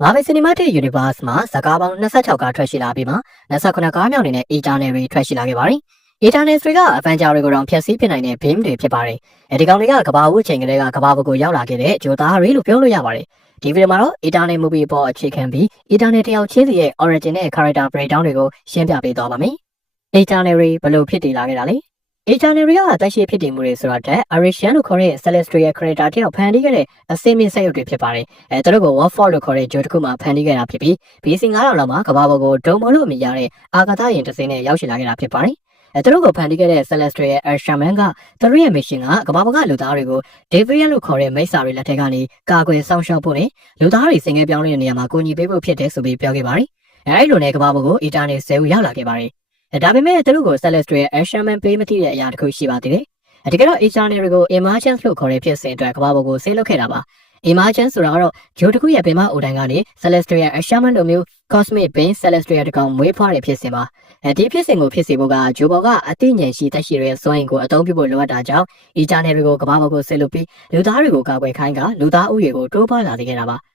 Marvel Cinematic Universe မှာဇာကားပေါင်း26ကားထွက်ရှိလာပြီးမှ29ကားမြောက်နေတဲ့ Eternals တွေထွက်ရှိလာခဲ့ပါတယ်။ Eternals တွေက Avengers တွေကိုတော့ဖျက်ဆီးပစ်နိုင်တဲ့ Beam တွေဖြစ်ပါတယ်။အဲဒီကောင်တွေကကဘာဦးချိန်ကလေးကကဘာဘကိုရောက်လာခဲ့တဲ့ဂျိုသားတွေလို့ပြောလို့ရပါတယ်။ဒီဗီဒီယိုမှာတော့ Eternals movie ပေါ်အခြေခံပြီး Eternals တယောက်ချင်းစီရဲ့ origin နဲ့ character breakdown တွေကိုရှင်းပြပေးသွားပါမယ်။ Eternals တွေဘယ်လိုဖြစ်တည်လာခဲ့တာလဲ။ Eternals တွေကတက်ရှိဖြစ်တည်မှုတွေဆိုတာတဲ့ Arisian လို့ခေါ်တဲ့ Celestial character တယောက်ဖန်တီးခဲ့တဲ့အစင်းမြင့်ဆက်ရုပ်တွေဖြစ်ပါတယ်။သူတို့ကို Warford လို့ခေါ်တဲ့ဂျိုတစ်ခုမှဖန်တီးခဲ့တာဖြစ်ပြီး BC 9000လောက်မှာကဘာပေါ်ကိုဒုံမလို့အမည်ရတဲ့အာကာသယာဉ်တစ်စင်းနဲ့ရောက်ရှိလာခဲ့တာဖြစ်ပါတယ်။သူတို့ကိုဖန်တီးခဲ့တဲ့ Celestial Shaman ကသူတို့ရဲ့ mission ကကဘာပေါ်ကလူသားတွေကို Deviant လို့ခေါ်တဲ့မိစ္ဆာတွေလက်ထက်ကနေကာကွယ်ဆောင်ရှောက်ဖို့နဲ့လူသားတွေစင်ငယ်ပြောင်းတဲ့နေရာမှာကိုညီပေးဖို့ဖြစ်တယ်ဆိုပြီးပြောခဲ့ပါတယ်။အဲဒီလိုနဲ့ကဘာပေါ်ကို Eternals 10ဦးရောက်လာခဲ့ပါတယ်။ဒါပေမဲ့သူတို့ကို Celestial Shaman ပေးမသိတဲ့အရာတစ်ခုရှိပါသေးတယ်။တကယ်တော့ Eternals တွေကို Emergence လို့ခေါ်တဲ့ဖြစ်စဉ်အတွက်ကဘာပေါ်ကိုဆေးလုပ်ခဲ့တာပါ။ Emergence ဆိုတာကတော့ဂျိုတစ်ခုရဲ့ပင်မအိုတိုင်ကနေ Celestial Shaman တို့မျိုး Cosmic Being Celestial တကောင်မွေးဖွားတဲ့ဖြစ်စဉ်ပါ။ဒီဖြစ်စဉ်ကိုဖြစ်စေဖို့ကဂျိုဘော်ကအသိဉာဏ်ရှိသက်ရှိတဲ့စွမ်းအင်ကိုအသုံးပြုဖို့လိုအပ်တာကြောင့် Eternals တွေကိုကဘာပေါ်ကိုဆေးလုပ်ပြီးလူသားတွေကိုကာကွယ်ခိုင်းကလူသားဥယျာဉ်ကိုတိုးပွားလာစေခဲ့တာပါ။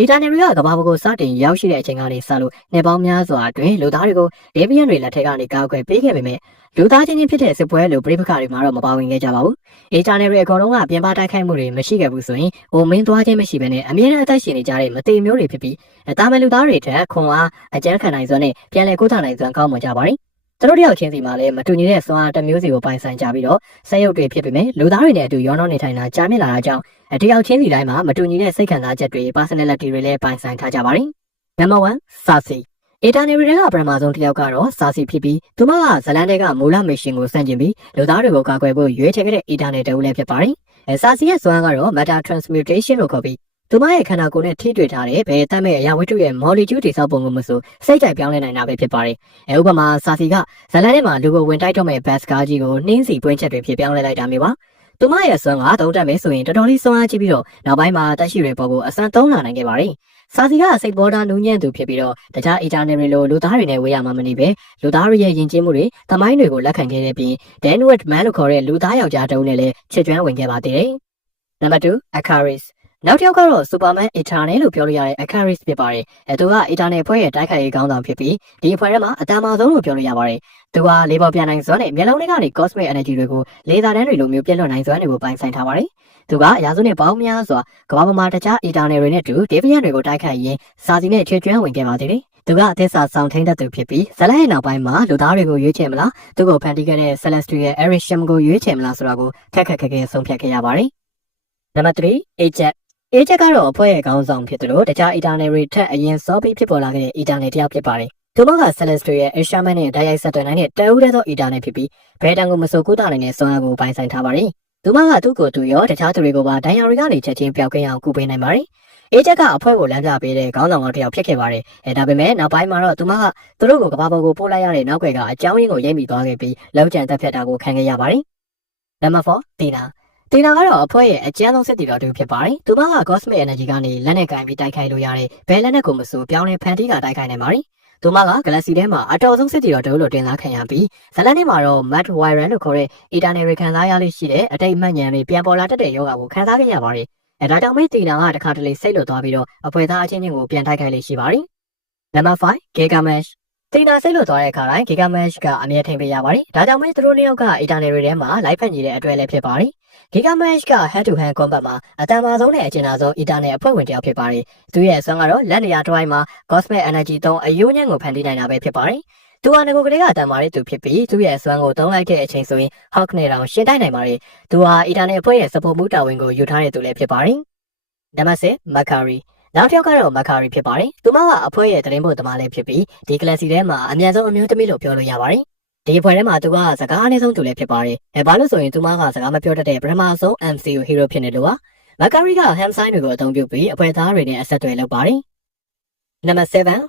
Eternals တွေကကဘာပေါ်ကိုစတင်ရောက်ရှိတဲ့အချိန်ကနေစလို့နှစ်ပေါင်းများစွာအတွင်းလူသားတွေကို Deviant တွေလက်ထက်ကနေကာကွယ်ပေးခဲ့ပေမဲ့လူသားချင်းချင်းဖြစ်တဲ့စစ်ပွဲလိုပြိပခါတွေမှာတော့မပါဝင်ခဲ့ကြပါဘူး။ Eternals တွေအကုန်လုံးကပြင်ပတိုက်ခိုက်မှုတွေမရှိခဲ့ဘူးဆိုရင်မင်းသွားခြင်းမရှိဘဲနဲ့အမြဲတမ်းအသက်ရှင်နေကြတဲ့မတေမျိုးတွေဖြစ်ပြီးတာမန်လူသားတွေထက်ခွန်အားအကျန်းခံနိုင်စွမ်းနဲ့ပြန်လည်ကိုးထောင်နိုင်စွမ်းကောင်းမွန်ကြပါတယ်။သူတို့တယောက်ချင်းစီမှာလည်းမတူညီတဲ့စွမ်းအားတစ်မျိုးစီကိုပိုင်ဆိုင်ကြပြီးတော့ဆက်ရုပ်တွေဖြစ်ပေမဲ့လူသားတွေနဲ့အတူရောနှောနေထိုင်တာကြာမြင့်လာတာကြောင့်တယောက်ချင်းစီတိုင်းမှာမတူညီတဲ့စိတ်ခံစားချက်တွေ personality တွေလည်းပိုင်ဆိုင်ထားကြပါတယ်။ Number 1 Sashi Eternals တွေကပထမဆုံးတစ်ယောက်ကတော့ Sashi ဖြစ်ပြီးသူမကဇလန်တွေကမူလ mission ကိုစတင်ပြီးလူသားတွေကိုကာကွယ်ဖို့ရွေးချယ်ခဲ့တဲ့ Eternals တဦးလည်းဖြစ်ပါတယ်။ Sashi ရဲ့စွမ်းကတော့ Matter Transmutation လို့ခေါ်ပြီးသူမရဲ့ခန္ဓာကိုယ်နဲ့ထိတွေ့ထားတဲ့ဘယ်တတ်မဲ့အရာဝတ္ထုရဲ့ molecule တိစောက်ပုံကိုမဆိုစိတ်ကြိုက်ပြောင်းလဲနိုင်တာပဲဖြစ်ပါတယ်။ဥပမာ Sashi ကဇလန်ထဲမှာလူကိုဝင်တိုက်တော့မဲ့ bus ကားကြီးကိုနှင်းစီပွင့်ချက်တွေဖြစ်ပြောင်းလဲလိုက်တာမျိုးပါ။သူမရဲ့စွမ်းကသုံးတတ်မယ်ဆိုရင်တော်တော်လေးစွမ်းအားကြီးပြီးတော့နောက်ပိုင်းမှာတက်ရှိတွေပေါ်ကိုအစမ်းသုံးလာနိုင်ခဲ့ပါတယ်။Sashi ကစိတ်ပေါ်တာနူးညံ့သူဖြစ်ပြီးတော့တခြား Eternals တွေလိုလူသားတွေနဲ့ဝေးရမှာမနေပဲလူသားတွေရဲ့ယဉ်ကျေးမှုတွေသမိုင်းတွေကိုလက်ခံခဲ့တဲ့ပြီး Danwood Man လို့ခေါ်တဲ့လူသားယောက်ျားတဦးနဲ့လည်းချစ်ကျွမ်းဝင်ခဲ့ပါသေးတယ်။ Number 2 Ikarisနောက်တစ်ယောက်ကတော့ Superman Eternal လို့ပြောလို့ရတဲ့ Ikaris ဖြစ်ပါတယ်။သူက Eternal ဖွဲ့ရဲ့တိုက်ခိုက်ရေးခေါင်းဆောင်ဖြစ်ပြီးဒီအဖွဲ့ထဲမှာအတန်မာဆုံးလို့ပြောလို့ရပါတယ်။သူကလေးပေါ်ပြနိုင်စွမ်းနဲ့မျက်လုံးတွေကနေ Cosmic Energy တွေကိုလေသာတန်းတွေလိုမျိုးပြည့်လွတ်နိုင်စွမ်းတွေကိုပိုင်ဆိုင်ထားပါတယ်။သူကရာစုနှစ်ပေါင်းများစွာကမ္ဘာပေါ်မှာတခြား Eternal တွေနဲ့တူ Deviant တွေကိုတိုက်ခိုက်ရင်းSashi နဲ့ချွတ်ကျွမ်းဝင်ခဲ့ပါသေးတယ်။သူကအသစ္စာဆောင်ထိန်တတ်သူဖြစ်ပြီးဇလန်ရဲ့နောက်ပိုင်းမှာလူသားတွေကိုရွေးချယ်မလားသူ့ကိုဖန်တီးခဲ့တဲ့ Celestial Arisian ကိုရွေးချယ်မလားဆိုတာကိုခက်ခက်ခဲခဲဆုံးဖြတ်ခဲ့ရပါတယ်။ Number 3 Ajaxကတော့အဖွဲ့ရဲ့ခေါင်းဆောင်ဖြစ်တယ်လို့တခြား Eternals တွေထက်အရင်စောပြီးဖြစ်ပေါ်လာခဲ့တဲ့ Eternals တယောက်ဖြစ်ပါတယ်။သူမက Celestial Shaman နဲ့တိုက်ရိုက်ဆက်သွယ်နိုင်တဲ့တဦးတည်းသော Eternals ဖြစ်ပြီးဘယ်တန်ကိုမဆိုကူးတာနိုင်တဲ့စွမ်းအားကိုပိုင်ဆိုင်ထားပါတယ်။သူမကသူ့ကိုယ်သူရောတခြားသူတွေကိုပါဒဏ်ရာတွေကနေချက်ချင်းပျောက်ကင်းအောင်ကူပေးနိုင်ပါတယ်။ Ajaxကအဖွဲ့ကိုလမ်းပြပေးတဲ့ခေါင်းဆောင်တစ်ယောက်ဖြစ်ခဲ့ပါတယ်။ဒါပေမဲ့နောက်ပိုင်းမှာတော့သူမကသူတို့ကိုကဘာပေါ်ကိုပို့လိုက်ရတဲ့နောက်ွယ်ကအကြောင်းရင်းကိုရိပ်မိသွားခဲ့ပြီးလောက်ကျန်တက်ဖြတ်တာကိုခံခဲ့ရပါတယ်။ Number 4 Tinaကတော့အဖွဲ့ရဲ့အကျဉ်းဆုံးစစ်တီတော်တူဖြစ်ပါတယ်။သူမက Cosmic Energy ကနေလက်နဲ့ကင်ပြီးတိုက်ခိုက်လို့ရတဲ့ဘယ်လက်နဲ့ကိုမဆိုပြောင်းလဲဖန်တီးကတိုက်ခိုက်နိုင်ပါတယ်။သူမက Galaxy ထဲမှာအတော်ဆုံးစစ်တီတော်တူလို့တင်စားခံရပြီးဇလန်ထဲမှာတော့ Mad Wyvern လို့ခေါ်တဲ့ Eternals တွေခံစားရလိမ့်ရှိတဲ့အတိတ်မှတ်ဉာဏ်တွေပြန်ပေါ်လာတတ်တဲ့ယောဂကိုခံစားခဲ့ရပါတယ်။ဒါကြောင့်မဲ Tina ကတခါတလေစိတ်လွတ်သွားပြီးတော့အဖွဲ့သားအချင်းချင်းကိုပြန်တိုက်ခိုက်လိမ့်ရှိပါတယ်။ Number 5 Gilgamesh Tina စိတ်လွတ်သွားတဲ့အခါတိုင်း Gilgamesh ကအမြဲထိန်ပေးရပါတယ်။ဒါကြောင့်မဲသူတို့နှစ်ယောက်က Eternals တွေထဲမှာလိုက်ဖက်ညီတဲ့အတွက်လည်းဖြစ်ပါတယ်။ Gilgamesh က hand to hand combat မှာအတန်မာဆုံးနဲ့အကျဉ်းသားဆုံး Eternals အဖွဲ့ဝင်တစ်ယောက်ဖြစ်ပါတယ်။သူရဲ့အစွမ်းကတော့လက်နေရာတစ်ဝိုက်မှာ Cosmic Energy သုံးအယိုးညံ့ကိုဖန်တီးနိုင်တာပဲဖြစ်ပါတယ်။သူဟာငကိုကလေးကအတန်မာတဲ့သူဖြစ်ပြီးသူရဲ့အစွမ်းကိုသုံးလိုက်တဲ့အချိန်ဆိုရင် Hulk နဲ့တောင်ရှင်းတိုက်နိုင်ပါတယ်။သူဟာ Eternals အဖွဲ့ရဲ့ support မှုတာဝန်ကိုယူထားတဲ့သူလည်းဖြစ်ပါတယ်။ Number 6 Mercuryနောက်တစ်ယောက်ကတော့ Mercury ဖြစ်ပါတယ်။သူမကအဖွဲ့ရဲ့သတင်းပို့သမားလည်းဖြစ်ပြီးဒီ Galaxy ထဲမှာအများဆုံးအမျိုးသမီးလို့ပြောလို့ရပါတယ်။ဒီအဖွဲ့ထဲမှာသူကစကားအနည်းဆုံးသူလည်းဖြစ်ပါတယ်။ဘာလို့ဆိုရင်သူမကစကားမပြောတတ်တဲ့ပထမဆုံး MCU hero ဖြစ်နေလို့ပါ။ Mercury က ham sign တွေကိုအသုံးပြုပြီးအဖွဲ့သားတွေနဲ့အဆက်အသွယ်လုပ်ပါတယ်။ Number 7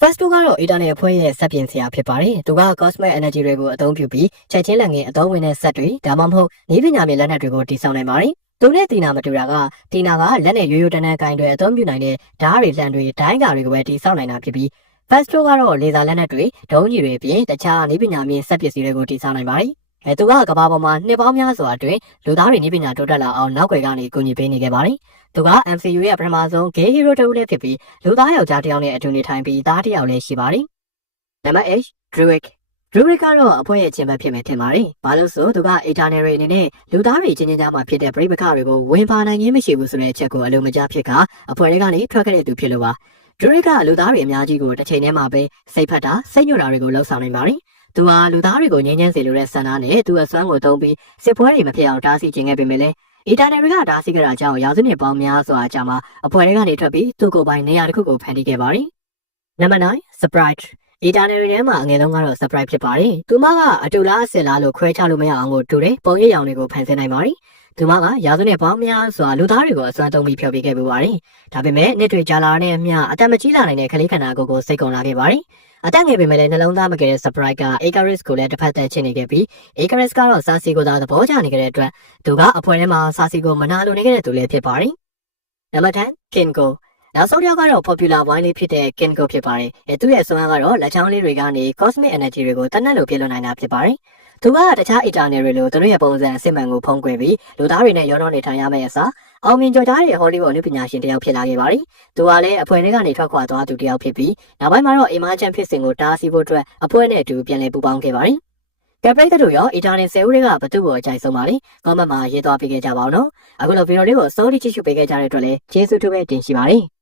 Fasto ကတော့ Eternals အဖွဲ့ရဲ့စက်ပြင်ဆရာဖြစ်ပါတယ်။သူက Cosmic Energy တွေကိုအသုံးပြုပြီးချက်ချင်းလက်ငယ်အသုံးဝင်တဲ့စက်တွေဒါမှမဟုတ်နည်းပညာမြေလက်နက်တွေကိုတည်ဆောက်နိုင်ပါတယ်။သူနဲ့ Tina မတူတာက Tina ကလက်နဲ့ရိုးရိုးတန်းတန်းကင်တွေအသုံးပြုနိုင်တဲ့ဓာတ်တွေလှန်တွေဒိုင်းကာတွေကိုပဲတည်ဆောက်နိုင်တာဖြစ်ပြီး Fasto ကတော့လေသာလက်နက်တွေဒုံးကြီးတွေအပြင်တခြားနည်းပညာမြေစက်ပစ္စည်းတွေကိုတည်ဆောက်နိုင်ပါတယ် သူကကဘာပေါ်မှာနှစ်ပေါင်းများစွာအတွင်းလူသားတွေနည်းပညာတိုးတက်လာအောင်နောက်ွယ်ကနေကူညီပေးနေခဲ့ပါတယ်။သူက MCU ရဲ့ပထမဆုံး gay hero တစ်ဦးလည်းဖြစ်ပြီးလူသားယောက်ျားတစ်ယောက်နဲ့အတူနေထိုင်ပြီးသားတစ်ယောက်လည်းရှိပါတယ်။နံပါတ် H Druid ကတော့အဖွဲ့ရဲ့ချင်းဘက်ဖြစ်မယ်ထင်ပါတယ်။ဘာလို့ဆိုသူက Eternal တွေအနေနဲ့လူသားတွေချင်းချင်းကြားမှာဖြစ်တဲ့ပြိပခတွေကိုဝင်ပါနိုင်ခြင်းမရှိဘူးဆိုတဲ့အချက်ကိုအလိုမကျဖြစ်ကအဖွဲ့တွေကနေထွက်ခဲ့တဲ့သူဖြစ်လို့ပါ။ Druid ကလူသားတွေအများကြီးကိုတစ်ချိန်တည်းမှာပဲစိတ်ဖက်တာစိတ်ညှို့တာတွေကိုလှုပ်ဆောင်နေပါတယ်။သူဟာလူသားတွေကိုငြိမ်းချမ်းစေလိုတဲ့ဆန္ဒနဲ့သူ့အစွမ်းကိုသုံးပြီးစစ်ပွဲတွေမဖြစ်အောင်တားဆီးခြင်းခဲ့ပေမဲ့လည်းEternal တွေကတားဆီးကြတာကြောင့်ရာစုနှစ်ပေါင်းများစွာကြာမှအဖွဲ့တွေကနေထွက်ပြီးသူ့ကိုယ်ပိုင်နေရာတစ်ခုကိုဖန်တီးခဲ့ပါတယ်။နံပါတ် 9 Sprite Eternal တွေထဲမှာအငယ်ဆုံးကတော့ Sprite ဖြစ်ပါတယ်။သူမကအတူလားအစ်လားလို့ခွဲခြားလို့မရအောင်ကိုတူတယ်ပုံရိပ်ရောင်တွေကိုဖန်ဆင်းနိုင်ပါတယ်။သူမကရာစုနှစ်ပေါင်းများစွာလူသားတွေကိုအစွမ်းသုံးပြီးဖျော်ပြခဲ့ပူပါတယ်။ဒါပေမဲ့နှစ်တွေကြာလာတဲ့အမျှအသက်မကြီးလာနိုင်တဲ့ကလေးခန္ဓာကိုယ်ကိုစိတ်ကုန်လာခဲ့ပါတယ်။အသက်ငယ်ပေမဲ့လည်းနှလုံးသားမကယ်တဲ့ Sprite က Icarus ကိုလည်းတစ်ဖက်သက်ချစ်နေခဲ့ပြီး Icarus ကတော့ Sassy ကိုသာသဘောကျနေခဲ့တဲ့အတွက်သူကအဖွဲ့ထဲမှာ Sassy ကိုမနာလိုနေခဲ့တဲ့သူလည်းဖြစ်ပါတယ်။နံပါတ် 10 Kingoနောက်ဆုံးတစ်ယောက်ကတော့ popular wine လေးဖြစ်တဲ့ Kingo ဖြစ်ပါတယ်။သူ့ရဲ့အစွမ်းကတော့လက်ချောင်းလေးတွေကနေ cosmic energy တွေကိုတနက်လိုပြည့်လွှတ်နိုင်တာဖြစ်ပါတယ်။သူကတခြား Eternal တွေလိုသူတို့ရဲ့ပုံစံအစစ်မှန်ကိုဖုံးကွယ်ပြီးလူသားတွေနဲ့ရောနှောနေထိုင်ရမယ့်အစားအောင်မြင်ကျော်ကြားတဲ့ Hollywood အနုပညာရှင်တစ်ယောက်ဖြစ်လာခဲ့ပါတယ်။သူကလည်းအဖွဲ့ထဲကနေထွက်ခွာသွားသူတစ်ယောက်ဖြစ်ပြီးနောက်ပိုင်းမှာတော့ emergent ဖြစ်စဉ်ကိုတားဆီးဖို့အတွက်အဖွဲ့နဲ့အတူပြန်လည်ပူးပေါင်းခဲ့ပါတယ်။ကပရိသတ်တို့ရော Eternal 10ဦးတွေကဘသူ့ကိုအကြိုက်ဆုံးပါလဲ။ comment မှာရေးသွားပေးခဲ့ကြပါဦးနော်။အခုလိုဗီဒီယိုလေးကိုစိုးရိမ်ကြည့်ရှုပေးခဲ့ကြတဲ့အတွက်လည်းကျေးဇူးတူပဲတင်ရှိပါတယ်။